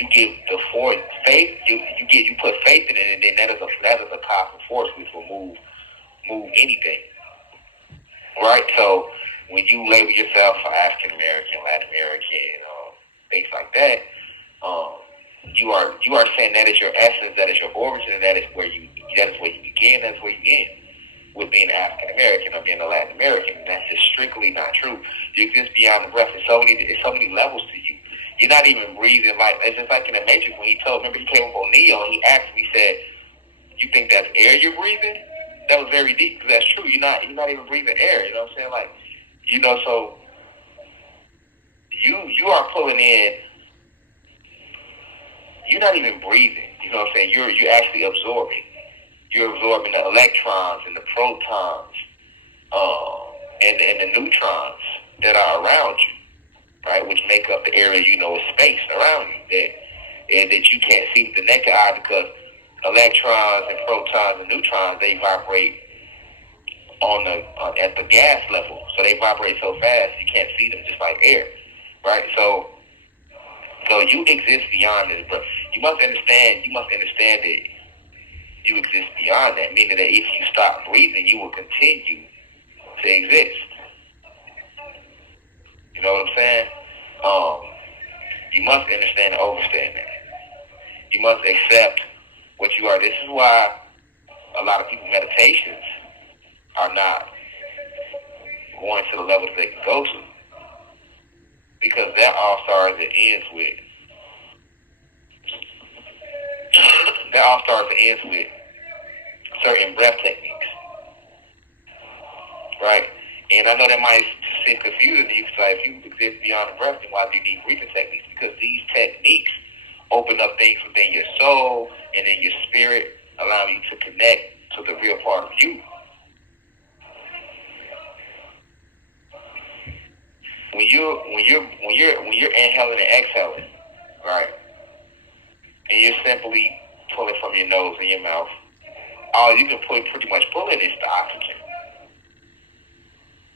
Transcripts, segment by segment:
you give the force faith. You put faith in it, and then that is a powerful force which will move anything. Right? So when you label yourself for African American, Latin American, things like that, you are saying that is your essence, that is your origin, and that is where you begin, that's where you end with being African American or being a Latin American. And that's just strictly not true. You exist beyond the breath. It's so many levels to you. You're not even breathing like it's just like in the Matrix when he came up on Neo and he asked me, he said, "You think that's air you're breathing?" That was very deep because that's true. You're not even breathing air. You know what I'm saying? Like, so you are pulling in. You're not even breathing. You know what I'm saying? You're actually absorbing. You're absorbing the electrons and the protons, and the neutrons that are around you, right? Which make up the area is space around you that you can't see with the naked eye because electrons and protons and neutrons, they vibrate at the gas level, so they vibrate so fast you can't see them, just like air, right? So you exist beyond this, but you must understand that you exist beyond that, meaning that if you stop breathing, you will continue to exist. You know what I'm saying? You must understand and understand that. You must accept what you are. This is why a lot of people meditations are not going to the levels they can go to, because that all starts and ends with certain breath techniques, right? And I know that might seem confusing to you, so if you exist beyond the breath, then why do you need breathing techniques? Because these techniques open up things within your soul and in your spirit, allowing you to connect to the real part of you. When you're inhaling and exhaling, right, and you're simply pulling from your nose and your mouth, all you can pretty much pull in is the oxygen,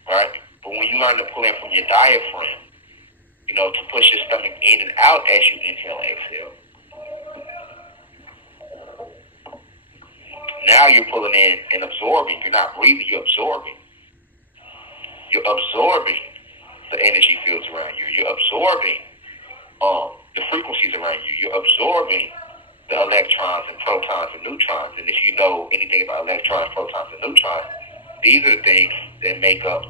right? But when you learn to pull in from your diaphragm, to push your stomach in and out as you inhale and exhale, now you're pulling in and absorbing. You're not breathing, you're absorbing. You're absorbing the energy fields around you. You're absorbing the frequencies around you. You're absorbing the electrons and protons and neutrons. And if you know anything about electrons, protons, and neutrons, these are the things that make up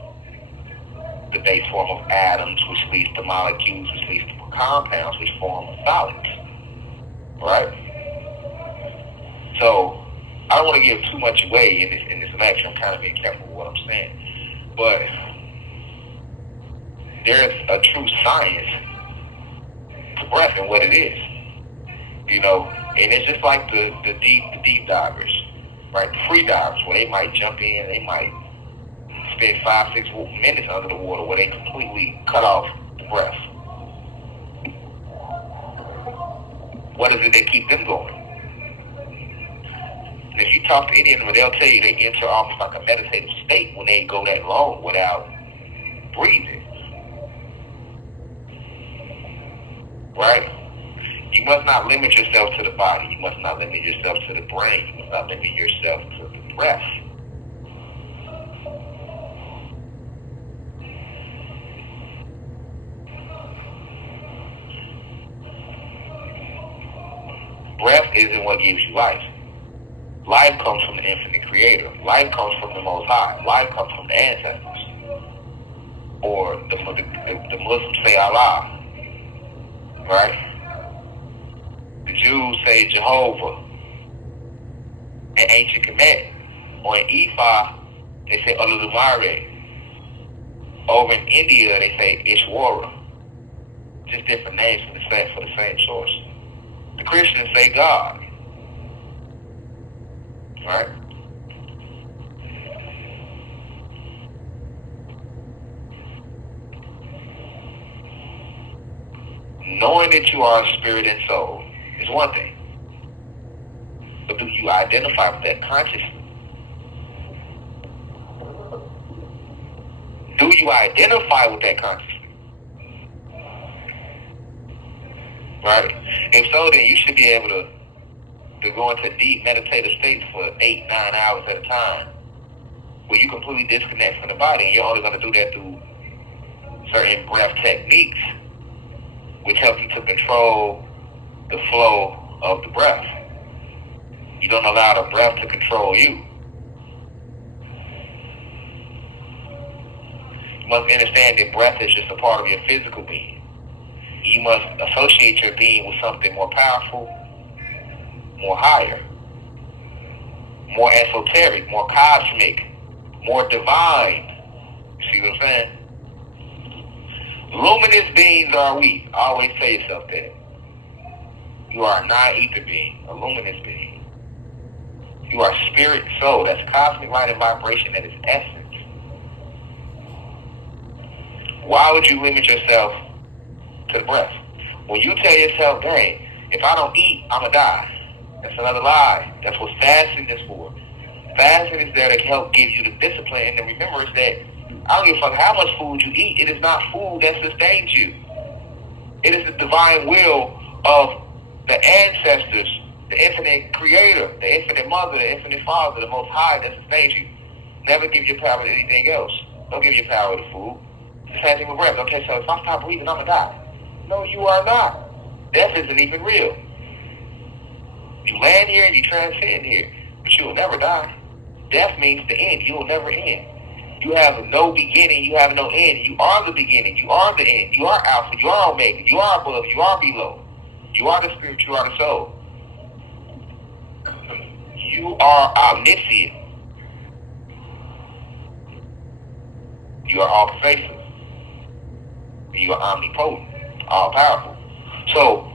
the base form of atoms, which leads to molecules, which leads to compounds, which form solids. Right? So I don't want to give too much away in this lecture. I'm kind of being careful with what I'm saying. But there's a true science to breath and what it is. And it's just like the deep divers, right? The free divers, where they might jump in, they might spend 5-6 minutes under the water where they completely cut off the breath. What is it that keeps them going? And if you talk to any of them, they'll tell you they enter almost like a meditative state when they go that long without breathing. Right? You must not limit yourself to the body. You must not limit yourself to the brain. You must not limit yourself to the breath. Breath isn't what gives you life. Life comes from the infinite creator. Life comes from the Most High. Life comes from the ancestors. Or the Muslims say Allah. Right? The Jews say Jehovah. In ancient Kemet. Or in Ifa, they say Olodumare. Over in India, they say Ishwara. Just different names for the same source. The Christians say God. Right? Knowing that you are a spirit and soul is one thing. But do you identify with that consciously? Do you identify with that consciously? right? If so, then you should be able to go into deep meditative states for 8, 9 hours at a time, where you completely disconnect from the body, and you're only going to do that through certain breath techniques, which help you to control the flow of the breath. You don't allow the breath to control you. You must understand that breath is just a part of your physical being. You must associate your being with something more powerful, more higher, more esoteric, more cosmic, more divine. See what I'm saying? Luminous beings are we. Always tell yourself that. You are a non-ether being, a luminous being. You are spirit soul. That's cosmic light and vibration at its essence. Why would you limit yourself to the breath? When you tell yourself, dang, if I don't eat, I'm going to die. That's another lie. That's what fasting is for. Fasting is there to help give you the discipline and the remembrance that I don't give a fuck how much food you eat. It is not food that sustains you. It is the divine will of the ancestors, the infinite creator, the infinite mother, the infinite father, the most high that sustains you. Never give your power to anything else. Don't give your power to food. The same thing with breath. Okay, so if I stop breathing, I'm going to die. No, you are not. Death isn't even real. You land here and you transcend here, but you will never die. Death means the end. You will never end. You have no beginning. You have no end. You are the beginning. You are the end. You are Alpha. You are Omega. You are above. You are below. You are the spirit. You are the soul. You are omniscient. You are all pervasive. You are omnipotent, all powerful. So,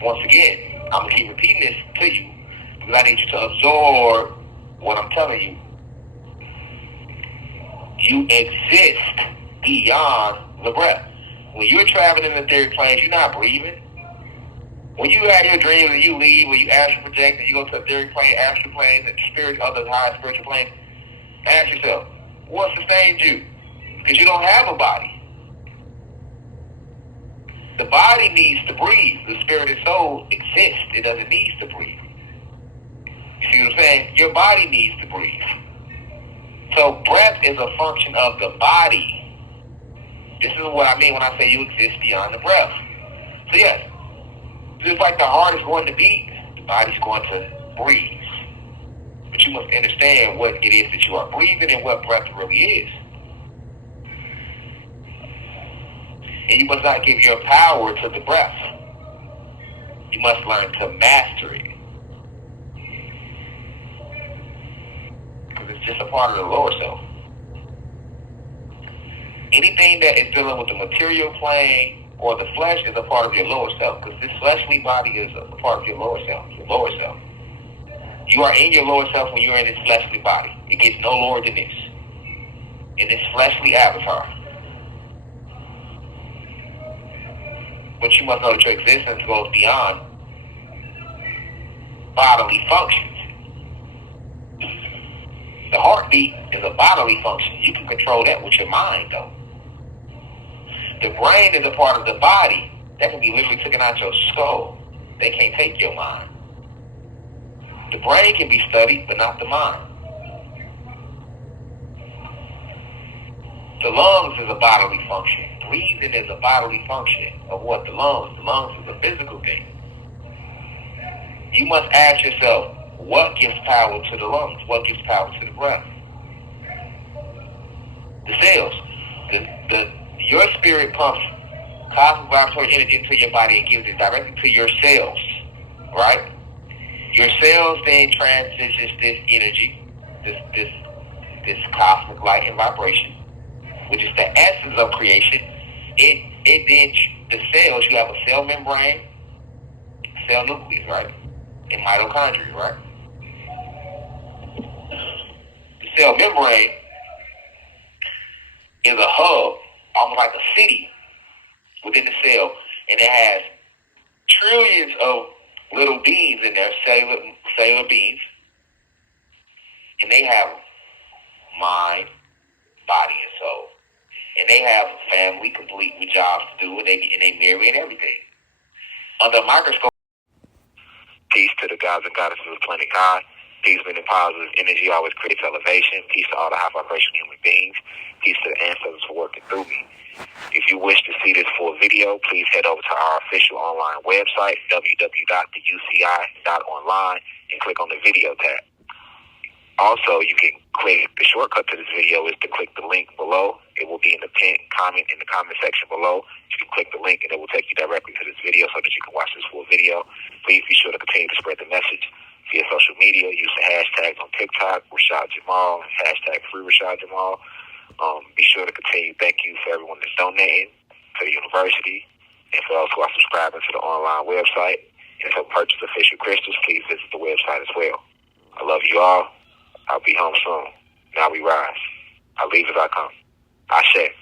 once again, I'm going to keep repeating this to you because I need you to absorb what I'm telling you. You exist beyond the breath. When you're traveling in the etheric planes, you're not breathing. When you have your dreams and you leave, when you astral project and you go to etheric plane, astral planes, and spirit, other higher spiritual planes, ask yourself, what sustains you? Because you don't have a body. The body needs to breathe. The spirit and soul exists. It doesn't need to breathe. You see what I'm saying? Your body needs to breathe. So breath is a function of the body. This is what I mean when I say you exist beyond the breath. So yes, just like the heart is going to beat, the body's going to breathe. But you must understand what it is that you are breathing and what breath really is. And you must not give your power to the breath. You must learn to master it. Because it's just a part of the lower self. Anything that is dealing with the material plane or the flesh is a part of your lower self. Because this fleshly body is a part of your lower self. Your lower self. You are in your lower self when you're in this fleshly body. It gets no lower than this. In this fleshly avatar. But you must know that your existence goes beyond bodily functions. The heartbeat is a bodily function. You can control that with your mind, though. The brain is a part of the body that can be literally taken out your skull. They can't take your mind. The brain can be studied, but not the mind. The lungs is a bodily function. Breathing is a bodily function of what the lungs. The lungs is a physical thing. You must ask yourself, what gives power to the lungs? What gives power to the breath? The cells. Your spirit pumps cosmic vibratory energy into your body and gives it directly to your cells, right? Your cells then transitions this energy, this cosmic light and vibration, which is the essence of creation. It then, the cells, you have a cell membrane, cell nucleus, right? And mitochondria, right? The cell membrane is a hub, almost like a city within the cell, and it has trillions of little beings in there, cellular beings, and they have mind, body, and soul. And they have a family complete with jobs to do, and they marry and everything. Under a microscope. Peace to the gods and goddesses of the planet God. Peace, meaning positive energy always creates elevation. Peace to all the high vibration human beings. Peace to the ancestors for working through me. If you wish to see this full video, please head over to our official online website, www.theuci.online, and click on the video tab. Also, you can click the shortcut to this video is to click the link below. It will be in the pinned comment in the comment section below. You can click the link and it will take you directly to this video so that you can watch this full video. Please be sure to continue to spread the message via social media. Use the hashtags on TikTok, Rashad Jamal, hashtag free Rashad Jamal. Be sure to continue. Thank you for everyone that's donating to the university and for those who are subscribing to the online website. And to purchase official crystals, please visit the website as well. I love you all. I'll be home soon. Now we rise. I leave as I come. Ashe.